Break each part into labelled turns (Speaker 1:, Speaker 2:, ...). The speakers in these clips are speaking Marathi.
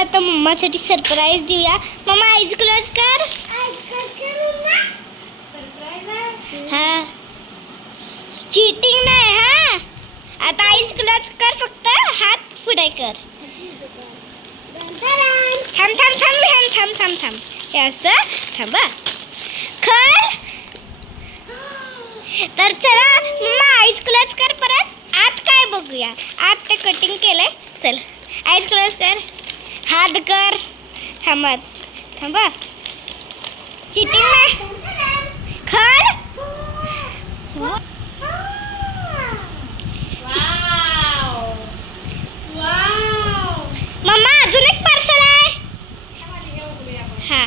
Speaker 1: चला तर मम्मासाठी सरप्राईज देऊया. मम्मा आईज क्लोज कर. हा. चीटिंग नाही हा. आता आईज क्लोज कर फक्त. हात पुढे कर. थांब थांब थांब थांब थांब थांब थांब हे असं. थांबा. खर तर चला मम्मा आईज क्लोज कर परत. आत काय बघूया. आत ते कटिंग केलंय. चल. आईज क्लोज कर. हात कर थांबा थांबा. चिटिंग नाही मम्मा अजून एक पार्सल आहे. हा.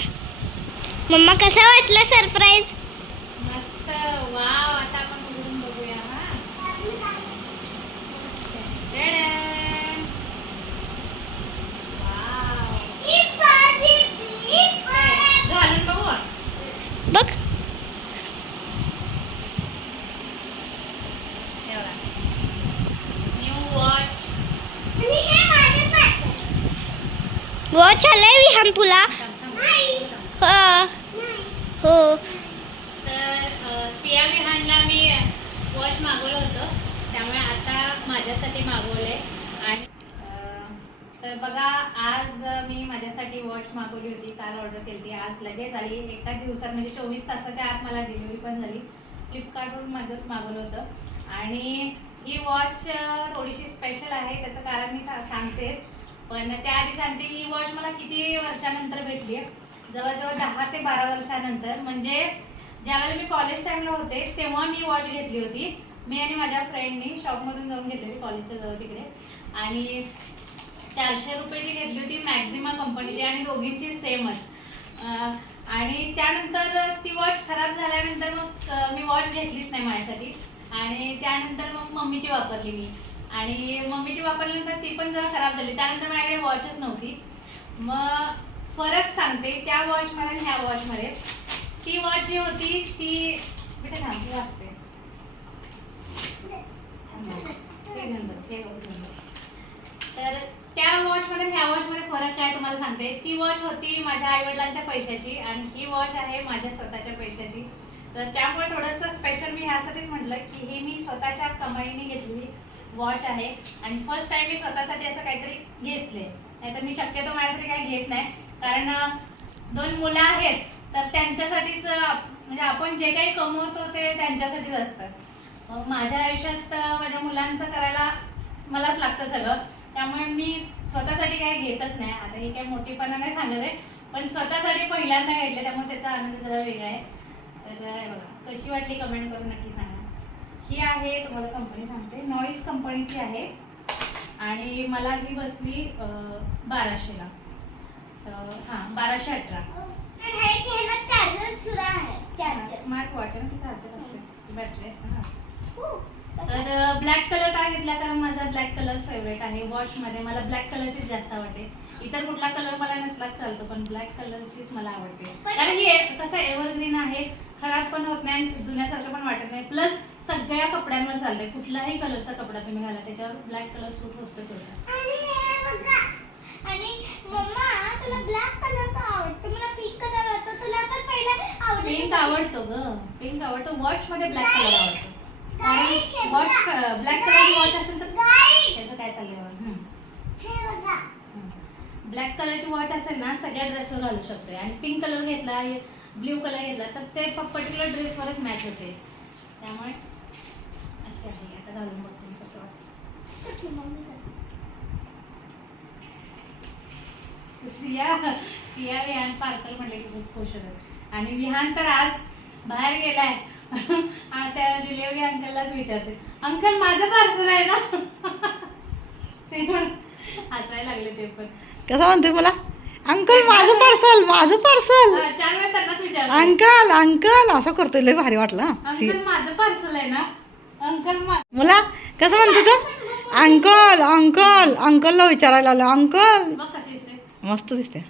Speaker 1: मम्मा कसं वाटलं सरप्राईज
Speaker 2: मस्त वाव आता आपण उघडून बघूया हा टॅडॅन. वाव. घालून बघू
Speaker 1: बघ
Speaker 2: हे बघा. न्यू वॉच
Speaker 1: वॉच आलाय विहान तुला हो हो
Speaker 2: तर अ, सिया विहानला मी वॉच मागवलं होतं त्यामुळे आता माझ्यासाठी मागवलंय आणि अ, तर बघा आज मी माझ्यासाठी वॉच मागवली होती काल ऑर्डर केली होती आज लगेच आली. एका दिवसात म्हणजे चोवीस तासाच्या आत मला डिलिव्हरी पण झाली. फ्लिपकार्टवरून माझं मागवलं होतं. आणि ही वॉच थोडीशी स्पेशल आहे. त्याचं कारण मी सांगतेच. पण त्याआधी सांगते ही वॉच मला किती वर्षानंतर भेटली आहे जवळजवळ दहा ते बारा वर्षानंतर. म्हणजे ज्यावेळेला मी कॉलेज टाईमला होते तेव्हा मी वॉच घेतली होती. मी आणि माझ्या फ्रेंडनी शॉपमधून जाऊन घेतलेली कॉलेजच्या जवळ तिकडे. आणि चारशे रुपयाची घेतली होती मॅक्झिमा कंपनीची आणि दोघींची सेमच आणि त्यानंतर ती वॉच खराब झाल्यानंतर मग मी वॉच घेतलीच नाही माझ्यासाठी. आणि त्यानंतर मग मम्मीची वापरली मी. आणि मम्मीची वापरल्यानंतर ती पण जरा खराब झाली. त्यानंतर माझ्याकडे वॉचच नव्हती. मग फरक सांगते त्या वॉचमध्ये आणि ह्या वॉचमध्ये ती वॉच जी होती ती बेटा थांब ती वाचते. तर त्या वॉचमध्ये आणि ह्या वॉचमध्ये फरक काय तुम्हाला सांगते ती वॉच होती माझ्या आईवडिलांच्या पैशाची आणि ही वॉच आहे माझ्या स्वतःच्या पैशाची. तर त्यामुळे थोडंसं स्पेशल मी ह्यासाठीच म्हटलं की ही मी स्वतःच्या कमाईने घेतली वॉच आहे आणि फर्स्ट टाइम मी स्वतःसाठी असं काहीतरी घेतले नाहीतर मी शक्यतो माझ्यासाठी काही घेत नाही. कारण दोन मुलं आहेत तर त्यांच्यासाठीच म्हणजे आपण जे काही कमवतो ते त्यांच्यासाठीच असतं. माझ्या आयुष्यात माझ्या मुलांचं करायला मलाच लागतं सगळं. त्यामुळे मी स्वतःसाठी काही घेतच नाही. आता ही काही मोठीपणा नाही सांगत आहे पण स्वतःसाठी पहिल्यांदा घेतले त्यामुळे त्याचा आनंद जरा वेगळा आहे. तर हे बघा कशी वाटली कमेंट करून नक्की सांगा. ही आहे तुम्हाला कंपनी सांगते नॉईस कंपनीची आहे. आणि मला ही बसली बाराशेला हां बाराशे अठरा. स्मार्ट वॉच आहे. ना चार्जर असते. बॅटरी असते ना. तर ब्लॅक कलर का घेतला? कारण माझा ब्लॅक कलर फेवरेट आहे. वॉचमध्ये मला ब्लॅक कलरचीच जास्त आवडते. इतर कुठला कलर मला नसलाच चालतो पण ब्लॅक कलरचीच मला आवडते. कारण ही कसं एव्हरग्रीन आहे खराब पण होत नाही आणि जुन्यासारखं पण वाटत नाही. प्लस सगळ्या कपड्यांवर चालतंय. कुठलाही कलरचा कपडा तुम्ही घाला त्याच्यावर ब्लॅक कलर सूट होतच होता.
Speaker 1: आणि मम्मा तुला ब्लॅक कलर का आवडतो? मला पिंक कलर आवडतो. तुला तर पहिला आवडत.
Speaker 2: पिंक आवडतो ग. पिंक आवडतो. वॉच मध्ये ब्लॅक कलर आवडतो. कारण वॉच ब्लॅक कलरची वॉच असेल तर त्याचं काय चाललंय ब्लॅक कलरची वॉच असेल ना सगळ्या ड्रेसवर घालू शकतोय. आणि पिंक कलर घेतला ब्ल्यू कलर घेतला तर ते पर्टिक्युलर ड्रेसवरच मॅच होते. त्यामुळे अशी आहे. आता घालून बघते मी कसं वाटतं सिया सिया विहान पार्सल म्हटलं की खूप खुश होतात. आणि विहान तर आज बाहेर गेलाय. त्या डिलेवरी अंकललाच विचारते. अंकल माझं पार्सल आहे ना? ते पण हसायला लागले ते पण.
Speaker 3: कसं म्हणतोय मला? अंकल माझं पार्सल माझं पार्सल
Speaker 2: चार वेळा त्यांनाच विचारते.
Speaker 3: अंकल अंकल असं करतोय लय भारी वाटलं
Speaker 2: अंकल माझं पार्सल आहे ना? अंकल
Speaker 3: मुला कसं म्हणतो तो? अंकल अंकल अंकलला विचारायला लावलं अंकल मस्त दिसते.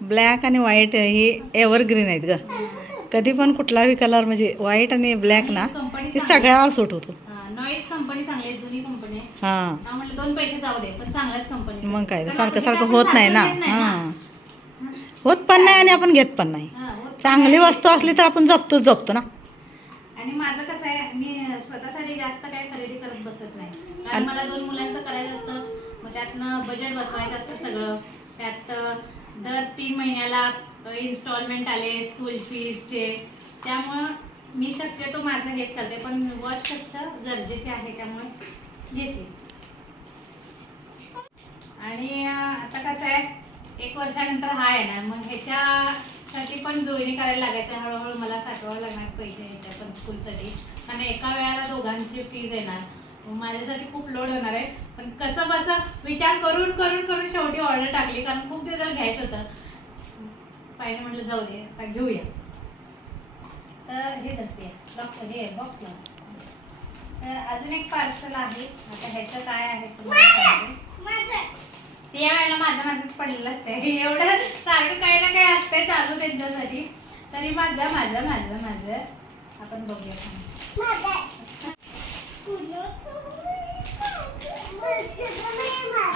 Speaker 3: ब्लॅक आणि व्हाईट ही एव्हरग्रीन आहेत ग. कधी पण कुठलाही कलर म्हणजे व्हाईट आणि ब्लॅक ना हे सगळ्यावर सूट होतो.
Speaker 2: नॉईस कंपनी चांगली आहे जुनी कंपनी आहे.
Speaker 3: हा.
Speaker 2: म्हटलं दोन पैसे जाऊ दे पण चांगल्याच कंपनी
Speaker 3: मग काय सारखं सारखं होत नाही ना. हा. होत पण नाही आणि आपण घेत पण नाही. चांगली वस्तू असली तर आपण जपतोच जपतो ना.
Speaker 2: आणि माझं कसं आहे मी स्वतःसाठी जास्त काही खरेदी करत बसत नाही. कारण मला दोन मुलांचं करायचं असतं मग त्यातनं बजेट बसवायचं असतं सगळं. त्यात दर तीन महिन्याला इन्स्टॉलमेंट आले स्कूल फीजचे त्यामुळं मी शक्यतो माझं हेच करते पण वॉच कसं गरजेचे आहे त्यामुळे घेते. आणि आता कसं आहे एक वर्षानंतर हा येणार. मग ह्याच्यासाठी पण जुळणी करायला लागायचं. हळूहळू मला साठवावं लागणार पैसे ह्याच्या पण स्कूलसाठी आणि एका वेळेला दोघांची फीज येणार. माझ्यासाठी खूप लोड होणार आहे. पण कसं बसं विचार करून करून करून शेवटी ऑर्डर टाकली. कारण खूप दिवस घ्यायचं होतं. पाहिजे म्हटलं जाऊ दे आता घेऊया. तर हे तसे डॉक्टर हे बॉक्स लावून तर अजून एक पार्सल आहे. आता ह्याचं काय आहे या वेळेला माझं माझंच पडलेलं असते एवढं सारखं काही ना काही असतंय चालू त्यांच्यासाठी तरी. माझं माझं माझं माझं. आपण बघूया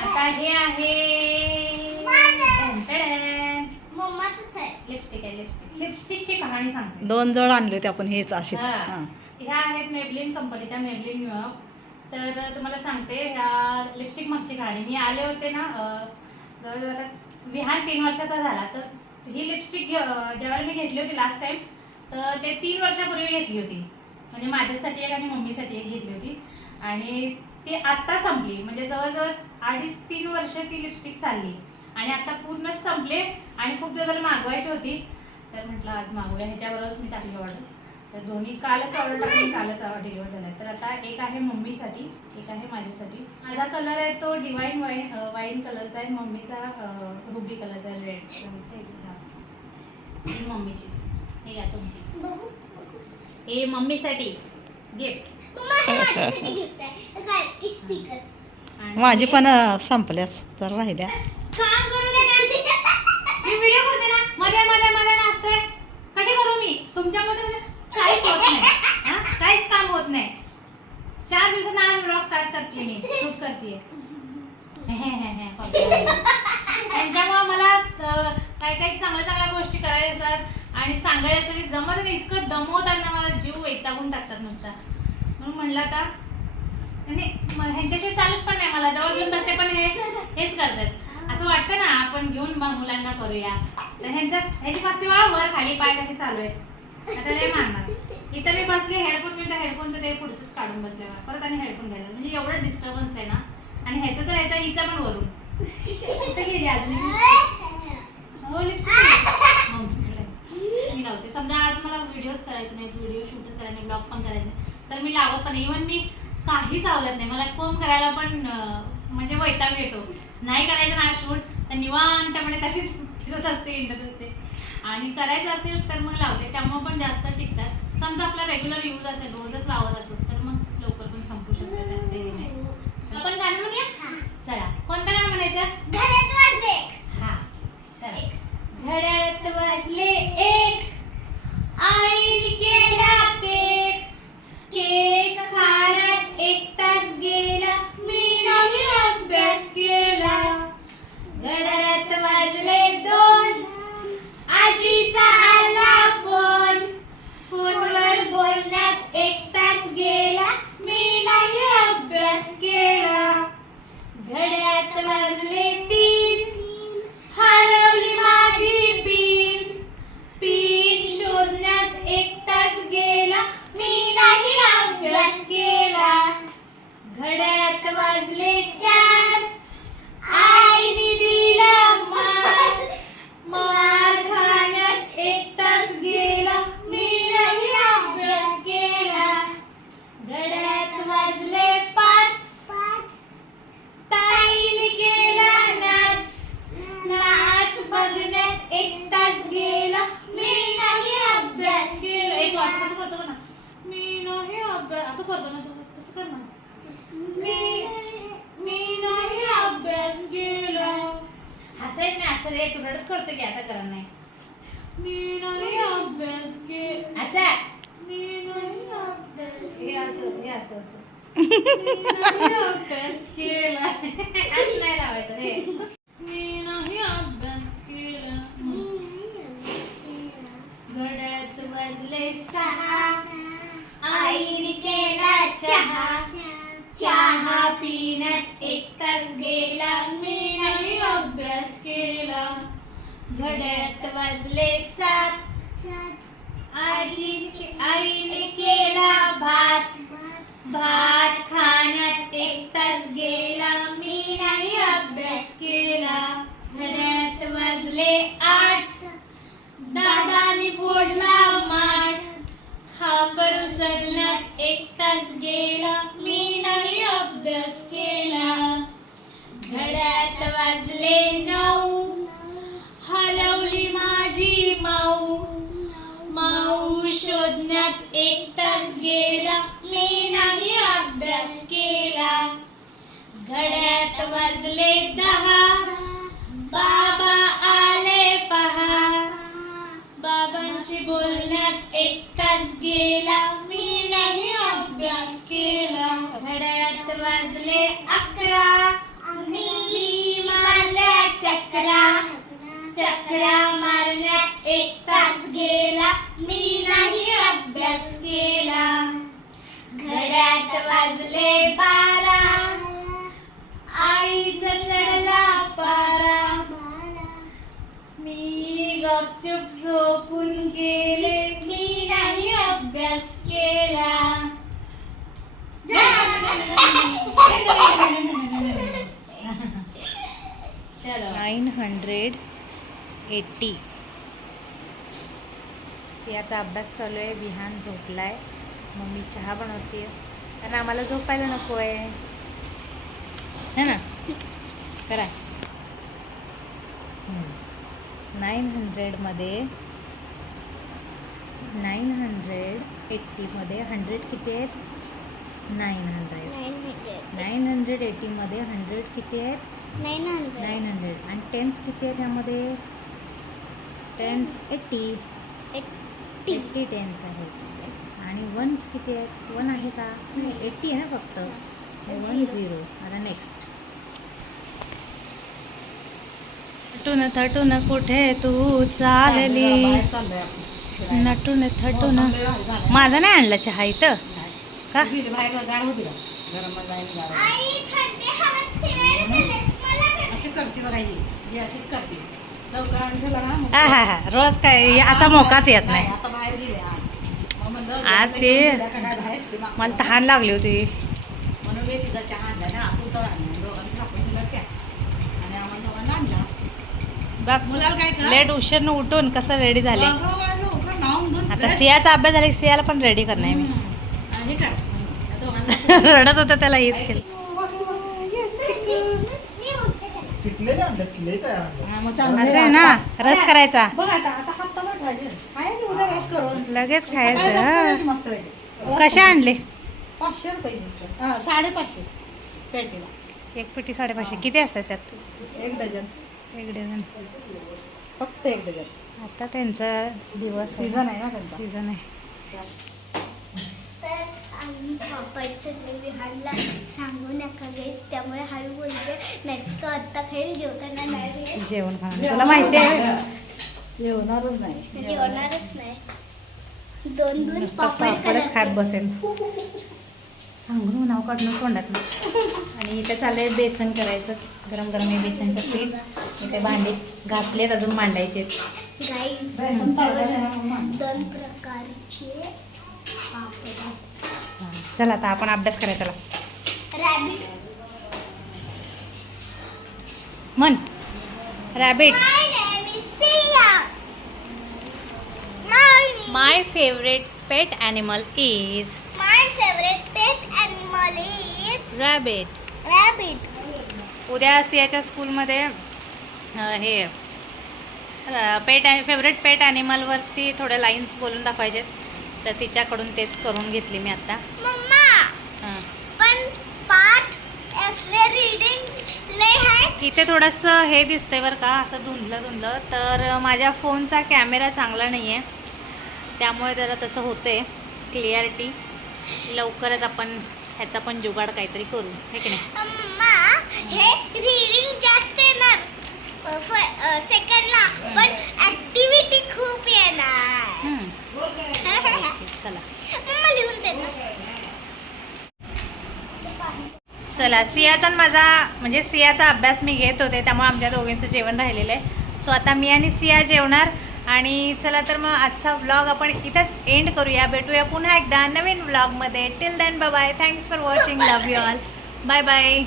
Speaker 2: आता हे आहे लिपस्टिक आहे लिपस्टिक. लिपस्टिकची कहाणी सांगते.
Speaker 3: दोन जोड आणले होते आपण हेच अशीच.
Speaker 2: हा.
Speaker 3: हा.
Speaker 2: ह्या आहेत मेबलिन कंपनीच्या मेबलिन तर तुम्हाला सांगते ह्या लिपस्टिक मागची कहाणी. मी आले होते ना अं, जवळजवळ आता विहान तीन वर्षाचा झाला. तर ही लिपस्टिक ज्यावेळेला मी घेतली होती लास्ट टाइम तर ते तीन वर्षापूर्वी घेतली होती. म्हणजे माझ्यासाठी एक आणि मम्मीसाठी एक घेतली होती. आणि ती आत्ता संपली. म्हणजे जवळजवळ अडीच तीन वर्ष ती लिपस्टिक चालली. आणि आता पूर्णच संपले. आणि खूप दिवस मागवायची होती. तर म्हटलं आज मागवूया ह्याच्यावरच मी टाकली ऑर्डर तर दोन्ही कालच ऑर्डर टाकली कालच डिलिव्हर झाला. तर आता एक आहे मम्मीसाठी एक आहे माझ्यासाठी. माझा कलर आहे तो डिवाईन वाईन वाईन कलरचा आहे मम्मीचा रुबी कलरचा आहे रेड मम्मीची. हे घ्या तुमची. हे मम्मीसाठी गिफ्ट
Speaker 3: माझी पण अं, संपल्याच तर राहिल्या
Speaker 1: काम करू दे ना.
Speaker 2: मी व्हिडिओ करते ना मध्ये मध्ये मध्ये नाचते कशी करू मी? तुमच्यामध्ये म्हणजे काहीच होत नाही. काहीच काम होत नाही. चार दिवसांना आज ब्लॉग स्टार्ट करते मी. शूट करते त्यांच्यामुळे मला काही काही चांगल्या चांगल्या गोष्टी करायच्या असतात आणि सांगायसाठी जमत नाही. इतकं दमवताना मला जीव वैतागून टाकतात नुसता. म्हणून म्हणलं आता म्हणजे ह्यांच्याशी ह्यांच्याशिवाय चालत पण नाही मला. जवळ घेऊन बसले पण हे हेच करतात. असं वाटतं ना आपण घेऊन मग मुलांना करूया. तर ह्यांचं ह्याची मस्ती वा वर खाली पाय कसे चालू आहेत. आता ते मारणार. इथं मी बसले हेडफोन मी हेडफोनचं ते पुढचंच काढून बसले मला परत आणि हेडफोन घ्यायला म्हणजे एवढं डिस्टर्बन्स आहे ना. आणि ह्याचं तर ह्याचा हिचा पण वरून. इथं गेली अजून हो मी लावते. समजा आज मला व्हिडिओज करायचे नाही व्हिडिओ शूटच करायचे नाही ब्लॉग पण करायचे नाही तर मी लावत पण इव्हन मी काहीच आवडत नाही. मला कोम करायला पण म्हणजे वैताग येतो. नाही करायचं ना शूट तर निवांतपणे तशीच फिरत असते इंडत असते. आणि करायचं असेल तर मग लावते त्यामुळे पण जास्त टिकतात. समजा आपला रेग्युलर यूज असेल रोजच लावत असो तर मग लवकर पण संपू शकतो त्यात काही नाही. आपण गाणं म्हणूया? चला. कोणतं गाणं म्हणायचं?
Speaker 1: वाजले.
Speaker 2: हा चला. घड्याळात वाजले एक. आईने केला केक केक खाण्यात एक तास गेला. मी नाही असं रे तू रडत करतो की आता करा नाही. मी नाही अभ्यास केला असं? मी नाही अभ्यास हे असं हे असं असं. नाही अभ्यास केला. नाही लावायचा रे. मी नाही अभ्यास केला. घड्यात वाजले सहा आईने केला चहा. वाजले सात. आजीने आईने केला भात. भात खाण्यात एक तास गेला. मी नाही अभ्यास केला. घड्यात वाजले आठ. दादाने फोडला माठ. खांबर उचलण्यात एक तास गेला. एकटाच गेला मी नाही अभ्यास केला. घड्यात वाजले दहा बाबा आले पहा. बाबांशी बोलण्यात एक तास गेला मी नाही अभ्यास केला. घड्यात वाजले
Speaker 3: हंड्रेड एट्टी सियाचा अभ्यास चालू आहे विहान झोपलाय मम्मी चहा बनवते कारण आम्हाला झोपायला नको आहे है ना करा नाईन हंड्रेडमध्ये नाईन हंड्रेड एट्टीमध्ये हंड्रेड किती आहेत नाईन हंड्रेड नाईन हंड्रेड एटीमध्ये हंड्रेड किती आहेत
Speaker 1: नाईन हंड्रेड.
Speaker 3: Nine hundred. आणि टेन्स किती आहेत त्यामध्ये टेन्स एट्टी. एट्टी. टेन्स आहेत. आणि वन्स किती आहेत? वन आहे का? नाही एट्टी आहे ना फक्त. One zero. आता नेक्स्ट थटून थटून कुठे तू चालली? नटून थटून माझा नाही आणला चहा इथं? का? करते बघा ही. ही अशीच करते. लवकर आणून ठेवला ना मग
Speaker 2: हा हा हा. रोज काय असा मोकाच येत नाही
Speaker 3: आता बाहेर गेले आज. मग म्हणलं
Speaker 2: आज
Speaker 3: गेलं
Speaker 2: ते-
Speaker 3: की उद्या काय बाहेर ते मागं
Speaker 2: मला तहान लागली होती.
Speaker 3: म्हणून मी तिचा चहा आणला ना तू तर आणला दोघांनी सापडून दिला प्या आणि आम्हाला दोघांना आणला.
Speaker 2: बघ
Speaker 3: मुलाला काय कर
Speaker 2: लेट उशीर उठून कसं रेडी झाले?
Speaker 3: अगं बाई, लवकर नाहून धुवून
Speaker 2: आता
Speaker 3: fresh.
Speaker 2: सियाचा अभ्यास झाला की सियाला पण रेडी करणार आहे मी.
Speaker 3: हम्म. आणि कर. त्या दोघांना.
Speaker 2: रडत होतं त्याला हेच केलं
Speaker 1: मी उठते का?
Speaker 4: पिकलेले आणले किले काय आणलं
Speaker 3: हा, मग चांगलं
Speaker 2: असं आहे ना रस करायचा.
Speaker 3: बघ आता आता हप्ता भर पाहिजे खायची उद्या रस करून?
Speaker 2: लगेच
Speaker 3: सकाळी रस
Speaker 2: खायचं.
Speaker 3: करायची मस्त पैकी.
Speaker 2: कशा आणले?
Speaker 3: पाचशे रुपये द्यायचे. हा साडेपाचशे पेटीला.
Speaker 2: एक पेटी साडेपाचशे. किती असतात त्यात?
Speaker 3: एक डझन.
Speaker 2: एक डझन.
Speaker 3: फक्त एक डझन.
Speaker 2: आता त्यांचा दिवस
Speaker 3: सीझन आहे ना त्यांचा.
Speaker 2: सीझन आहे.
Speaker 1: आम्ही पापडचं विहारला सांगू नका गेस त्यामुळे हळू बोलते. नाही तो आत्ता खाईल जेवताना नाही.
Speaker 2: जेवण खाणं तुला माहिती आहे?
Speaker 3: जेवणारच नाही.
Speaker 1: जेवणारच नाही. दोन दोन
Speaker 2: पापडच खात. बसेल. सांगून नाव काढणं तोंडात आणि इथे चाललंय बेसन करायचं. गरम गरम हे बेसनचं पीठ. इथे भांडी घातलेत अजून मांडायचे.
Speaker 1: दोन प्रकारचे पापड
Speaker 2: चला आता आपण अभ्यास करायचा म्हण. Rabbit
Speaker 1: my
Speaker 2: favourite pet animal is
Speaker 1: my favourite pet animal is
Speaker 2: rabbit
Speaker 1: rabbit
Speaker 2: उद्या सियाच्या स्कूलमध्ये हे पेट फेवरेट पेट ॲनिमलवरती थोड्या लाईन्स बोलून दाखवायचे. तर तिच्याकडून तेच करून घेतली मी आता
Speaker 1: मम्मा
Speaker 2: हां
Speaker 1: पण पाठ असले रीडिंग ले आहे
Speaker 2: इथे थोडंसं हे दिसतंय बरं का असं धुंदलं धुंदलं. तर माझ्या फोनचा कॅमेरा चांगला नाही आहे त्यामुळे जरा तसं होते क्लिअरिटी लवकरच आपण ह्याचा पण जुगाड काहीतरी करू. हे की नाही
Speaker 1: मम्मा हे रीडिंग जास्त येणार सेकंडला पण ऍक्टिव्हिटी खूप येणार
Speaker 2: हम्म,
Speaker 1: मम्मा
Speaker 2: चला
Speaker 1: लिहून दे ना
Speaker 2: चला सियाचा माझा म्हणजे सियाचा अभ्यास मी घेत होते त्यामुळे आमच्या दोघींचं जेवण राहिलेलं आहे. सो आता मी आणि सिया जेवणार आणि चला तर मग आजचा व्लॉग आपण इथंच एंड करूया. भेटूया पुन्हा एकदा नवीन व्लॉगमध्ये till then bye thanks for watching love you all bye bye